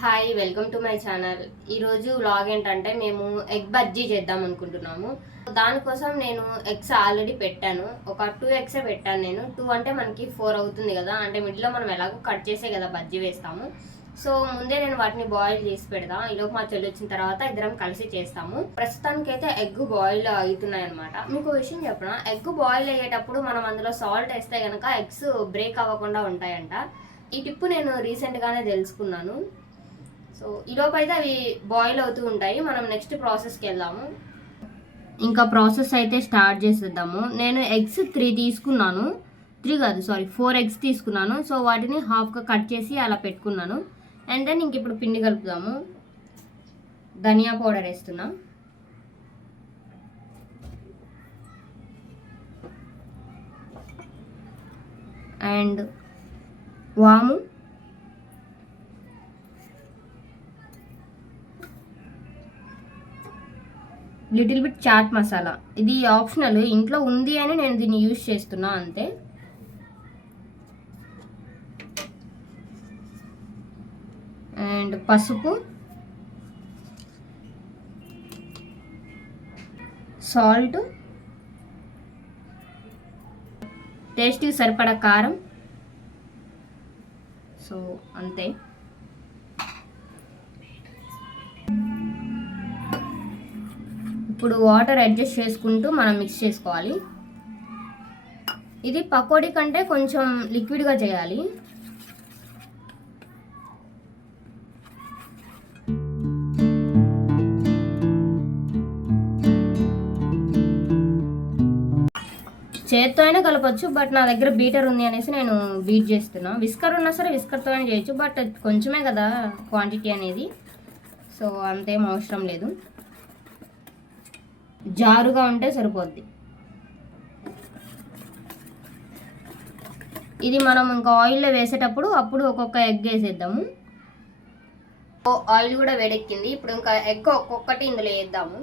Hi welcome to my channel. ఈరోజు vlog ఏంటంటే మేము ఎగ్ బజ్జీ చేద్దాం అనుకుంటున్నాము. దానికోసం నేను ఎగ్స్ ఆల్రెడీ పెట్టాను. ఒక 2 ఎగ్సే పెట్టాను నేను. 2 అంటే మనకి 4 అవుతుంది కదా, అంటే మిడిల్లో మనం ఎలాగో కట్ చేసే కదా బజ్జీ వేస్తాము. సో ముందే నేను వాటిని బాయిల్ చేసి పెడదాం. ఈలోపు మా చెల్లి వచ్చిన తర్వాత ఇద్దరం కలిసి చేస్తాము. ప్రస్తుతానికైతే ఎగ్ బాయిల్ అవుతున్నాయి అనమాట. మీకు విషయం చెప్పిన, ఎగ్ బాయిల్ అయ్యేటప్పుడు మనం అందులో సాల్ట్ వేస్తే కనుక ఎగ్స్ బ్రేక్ అవ్వకుండా ఉంటాయంట. ఈ టిప్పు నేను రీసెంట్గానే తెలుసుకున్నాను. సో ఈలోపు అయితే అవి బాయిల్ అవుతూ ఉంటాయి. మనం నెక్స్ట్ ప్రాసెస్కి వెళ్దాము. ఇంకా ప్రాసెస్ అయితే స్టార్ట్ చేసేద్దాము. నేను ఎగ్స్ 3 తీసుకున్నాను. 3 కాదు, సారీ 4 ఎగ్స్ తీసుకున్నాను. సో వాటిని హాఫ్గా కట్ చేసి అలా పెట్టుకున్నాను. అండ్ దెన్ ఇంక ఇప్పుడు పిండి కలుపుదాము. ధనియా పౌడర్ వేస్తున్నాం. అండ్ వాము, లిటిల్ బిట్ చాట్ మసాలా. ఇది ఆప్షనల్, ఇంట్లో ఉంది అని నేను దీన్ని యూజ్ చేస్తున్నా అంతే. అండ్ పసుపు, సాల్ట్, టేస్ట్కి సరిపడా కారం. సో అంతే. ఇప్పుడు వాటర్ అడ్జస్ట్ చేసుకుంటూ మనం మిక్స్ చేసుకోవాలి. ఇది పకోడీ కంటే కొంచెం లిక్విడ్గా చేయాలి. చేత్తో అయినా కలపచ్చు, బట్ నా దగ్గర బీటర్ ఉంది అనేసి నేను బీట్ చేస్తున్నా. విస్కర్ ఉన్నా సరే విస్కర్తో అయినా చేయొచ్చు, బట్ కొంచెమే కదా క్వాంటిటీ అనేది, సో అంతేం అవసరం లేదు. జారుగా ఉంటే సరిపోద్ది. ఇది మనం ఇంకా ఆయిల్లో వేసేటప్పుడు అప్పుడు ఒక్కొక్క ఎగ్ వేసేద్దాము. ఆయిల్ కూడా వేడెక్కింది. ఇప్పుడు ఇంకా ఎగ్ ఒక్కొక్కటి ఇందులో వేద్దాము.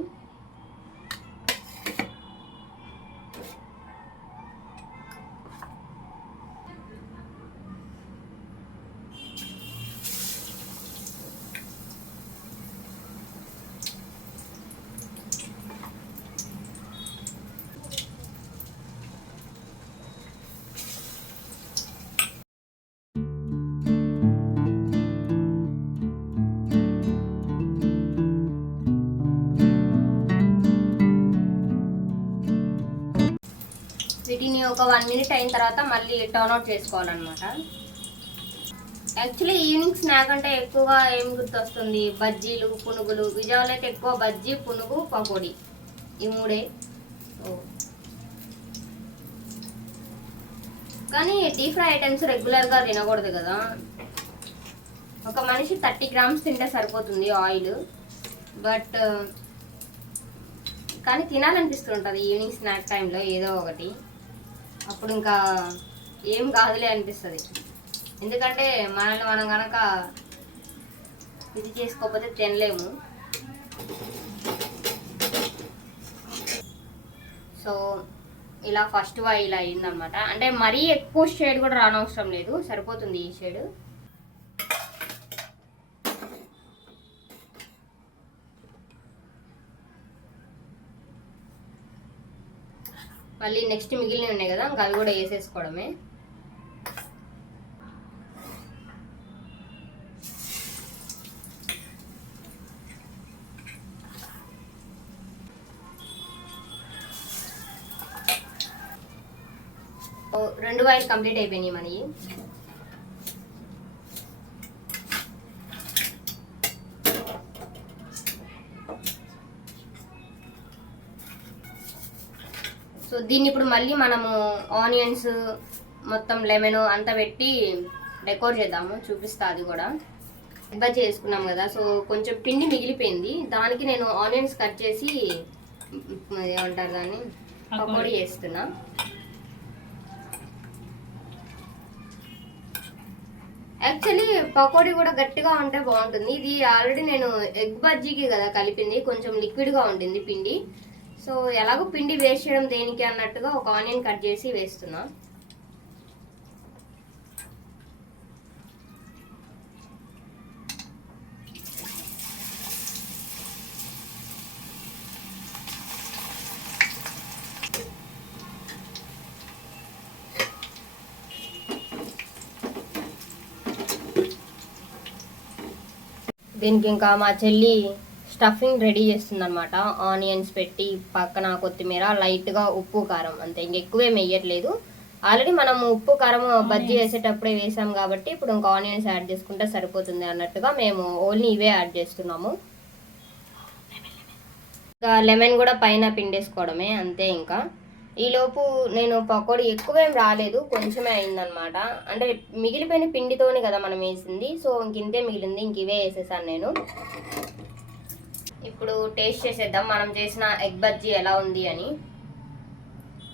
వీటిని ఒక 1 మినిట్ అయిన తర్వాత మళ్ళీ టర్న్ అవుట్ చేసుకోవాలన్నమాట. యాక్చువల్లీ ఈవినింగ్ స్నాక్ అంటే ఎక్కువగా ఏం గుర్తొస్తుంది? బజ్జీలు, పునుగులు. విజయవాడలో అయితే ఎక్కువ బజ్జీ, పునుగు, పకోడీ, ఈ 3. కానీ డీప్ ఫ్రై ఐటమ్స్ రెగ్యులర్గా తినకూడదు కదా. ఒక మనిషి 30 గ్రామ్స్ తింటే సరిపోతుంది ఆయిల్. బట్ కానీ తినాలనిపిస్తుంటుంది ఈవినింగ్ స్నాక్ టైంలో ఏదో ఒకటి. అప్పుడు ఇంకా ఏం కాదులే అనిపిస్తుంది. ఎందుకంటే మనల్ని మనం కనుక ఇది చేసుకోకపోతే తినలేము. సో ఇలా ఫస్ట్ ఇలా అయిందనమాట. అంటే మరీ ఎక్కువ షేడ్ కూడా రానవసరం లేదు, సరిపోతుంది ఈ షేడ్. మళ్ళీ నెక్స్ట్ మిగిలినవి ఉన్నాయి కదా, ఇంకా అవి కూడా వేసేసుకోవడమే. రెండు వైర్లు కంప్లీట్ అయిపోయినాయి మనకి. సో దీన్ని ఇప్పుడు మళ్ళీ మనము ఆనియన్స్, మొత్తం లెమన్ అంతా పెట్టి డెకోర్ చేద్దాము. చూపిస్తా అది కూడా. బజ్జీ చేసుకున్నాం కదా, సో కొంచెం పిండి మిగిలిపోయింది. దానికి నేను ఆనియన్స్ కట్ చేసి ఏమంటారు దాన్ని, పకోడీ చేస్తున్నా. యాక్చువల్లీ పకోడీ కూడా గట్టిగా ఉంటే బాగుంటుంది. ఇది ఆల్రెడీ నేను ఎగ్ బజ్జీకి కదా కలిపింది, కొంచెం లిక్విడ్గా ఉంటుంది పిండి. సో ఎలాగో పిండి వేస్ట్ చేయడం దేనికి అన్నట్టుగా ఒక ఆనియన్ కట్ చేసి వేస్తున్నా. దీనికి ఇంకా మా చెల్లి స్టఫింగ్ రెడీ చేస్తుందన్నమాట. ఆనియన్స్ పెట్టి పక్కన కొత్తిమీర, లైట్గా ఉప్పు కారం, అంతే, ఇంకెక్కువేం వేయట్లేదు. ఆల్రెడీ మనం ఉప్పు కారం బజ్జీ వేసేటప్పుడే వేసాం కాబట్టి ఇప్పుడు ఇంకా ఆనియన్స్ యాడ్ చేసుకుంటే సరిపోతుంది అన్నట్టుగా మేము ఓన్లీ ఇవే యాడ్ చేస్తున్నాము. ఇంకా లెమన్ కూడా పైన పిండేసుకోవడమే, అంతే. ఇంకా ఈలోపు నేను పకోడీ ఎక్కువేం రాలేదు, కొంచెమే అయిందనమాట. అంటే మిగిలిపోయిన పిండితోనే కదా మనం వేసింది, సో ఇంతే మిగిలింది, ఇంక ఇవే వేసేసాను నేను. ఇప్పుడు టేస్ట్ చేసేద్దాం మనం చేసిన ఎగ్ బజ్జీ ఎలా ఉంది అని.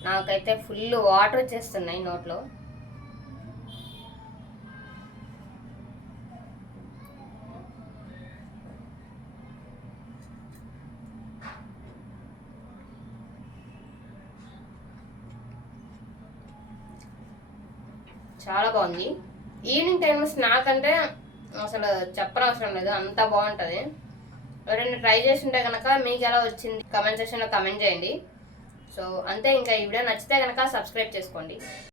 నాకైతే ఫుల్ వాటర్ వచ్చేస్తున్నాయి నోట్లో. చాలా బాగుంది. ఈవినింగ్ టైంలో స్నాక్ అంటే అసలు చెప్పనవసరం లేదు, అంత బాగుంటుంది. ఎవరైనా ట్రై చేసి ఉంటే కనుక మీకు ఎలా వచ్చింది కమెంట్ సెక్షన్లో కమెంట్ చేయండి. సో అంతే, ఇంకా ఈ వీడియో నచ్చితే కనుక సబ్స్క్రైబ్ చేసుకోండి.